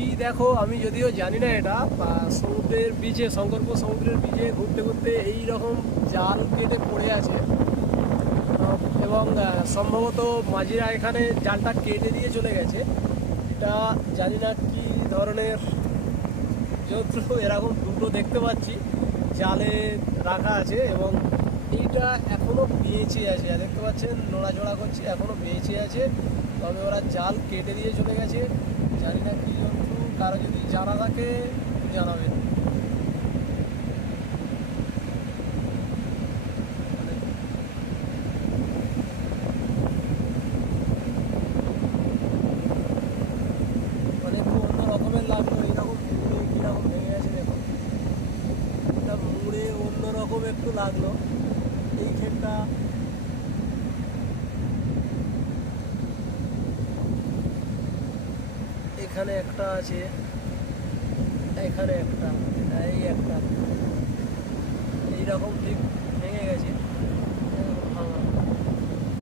কি দেখো, আমি যদিও জানি না এটা, সমুদ্রের বিচে, শঙ্করপুর সমুদ্রের বিচে ঘুরতে ঘুরতে এই রকম জাল কেটে পড়ে আছে। এবং সম্ভবত মাঝিরা এখানে জালটা কেটে দিয়ে চলে গেছে। এটা জানি না কি ধরনের যন্ত্র, এরকম দুটো দেখতে পাচ্ছি জালে রাখা আছে এবং এইটা এখনো বেঁচে আছে। দেখতে পাচ্ছেন নড়াচড়া করছে, এখনো বেঁচে আছে। তবে ওরা জাল কেটে দিয়ে চলে গেছে। জানি না কি যন্ত্র, কারো যদি জানা থাকে জানাবেন। মানে একটু অন্য রকমের লাগলো, এইরকম মুড়ে কীরকম ভেঙে গেছে দেখুন। এটা মুড়ে অন্যরকম একটু লাগলো এই ক্ষেতটা। এখানে একটা আছে, এখানে একটা, এই একটা, এইরকম ঠিক ভেঙে গেছে।